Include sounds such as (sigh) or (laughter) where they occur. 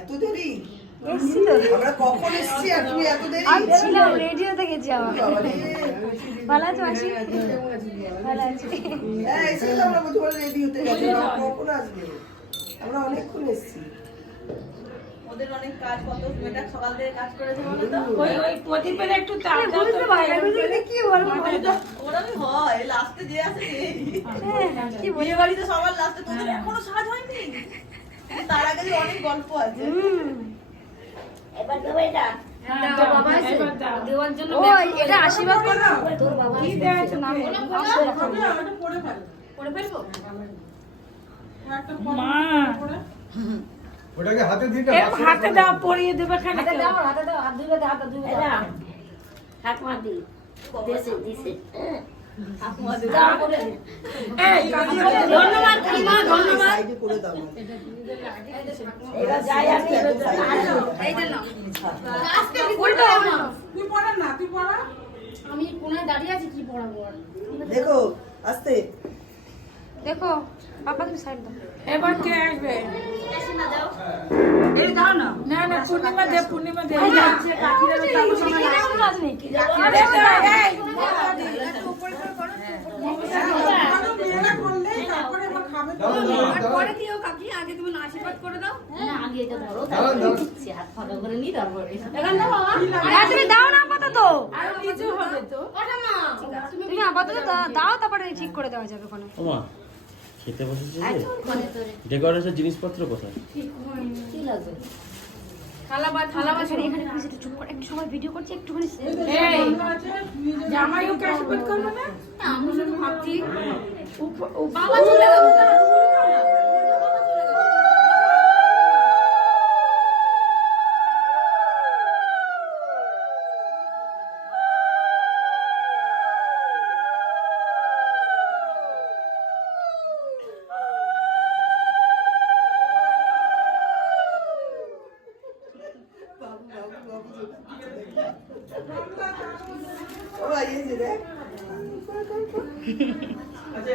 এত দেরি? আমরা কখন এসেছি? আর তুমি এত দেরি? আমি ছিলাম রেডিওতে গেছি আমার ভালো আছো মাসি? ভালো আছি। হ্যাঁ এসেই আমরা বলছি রেডি হতে গেছি কখন আসবে? আমরা অনেকক্ষণ এসেছি। ওদের অনেক কাজ কত মেয়েটা সকাল থেকে কাজ করেছে বলো তো? ওই ওই প্রদীপের একটু দাও তো। কি বলব হয় লাস্টে যে হ্যাঁ, কি বিয়ে বাড়িতে সবার লাস্টে তোদের এখনও সাজ হয়নি? তার আগে অনেক গল্প আছে। এবার দেবে এটা হ্যাঁ। ও এটা আশীর্বাদ করো। তোর বাবা কি দেয় নাম পড়ে ফেলব। মা। ওটাকে হাতে দিতে হাতে দাও পরিয়ে দেবে হাতে দাও হাতে দাও হাত হাত ধন্যবাদ। করে দাও এবার যাই আমি এই যে নাও উল্টো তুই পড়া না তুই পড়া আমি কোনায় দাঁড়িয়ে আছি কি পড়াবো দেখো আস্তে দেখো বাবা তুমি সাইড দাও এবার কে আসবে এই দাও না না না পূর্ণিমা দে পূর্ণিমা দে যাচ্ছে কাকিরা তারপর সময় লাগছে কাজ দাও। কাকি আগে তুমি করে দাও। দাও। দাও এখন দাও বাবা। তুমি দাও না আপাতত। আরও কিছু হবে তো। তুমি আপাতত দাও। তারপরে ঠিক করে দেওয়া যাবে ওখানে ওমা খেতে বসেছে ডেকোরেশন জিনিসপত্র কোথায়? থালা বা থালা বা এখানে এখানে প্লিজ একটু চুপ করে। একটু সময় ভিডিও করছি একটুখানি এই জামাইও কাশপাত করবে না? আমি শুধু ভাবছি। উপ- উপ- বাবা চলে গেল (laughs) আচ্ছা